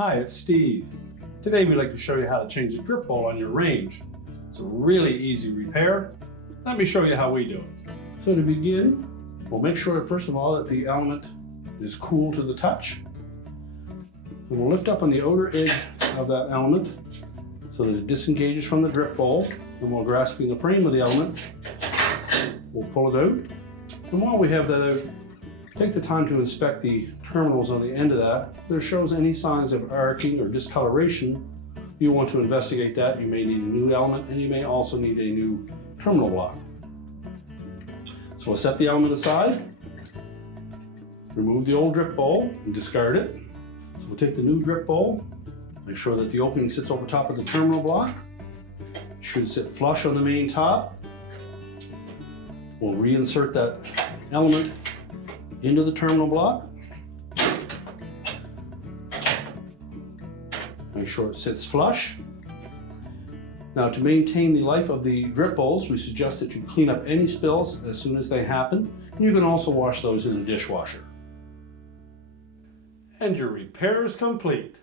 Hi, it's Steve. Today we'd like to show you how to change the drip bowl on your range. It's a really easy repair. Let me show you how we do it. So to begin, we'll make sure first of all that the element is cool to the touch. And we'll lift up on the outer edge of that element so that it disengages from the drip bowl. And while grasping the frame of the element, we'll pull it out. And while we have that out, take the time to inspect the terminals on the end of that. If there shows any signs of arcing or discoloration, you want to investigate that. You may need a new element, and you may also need a new terminal block. So we'll set the element aside, remove the old drip bowl and discard it. So we'll take the new drip bowl, make sure that the opening sits over top of the terminal block. It should sit flush on the main top. We'll reinsert that element into the terminal block. Make sure it sits flush. Now, to maintain the life of the drip bowls, we suggest that you clean up any spills as soon as they happen, and you can also wash those in the dishwasher. And your repair is complete.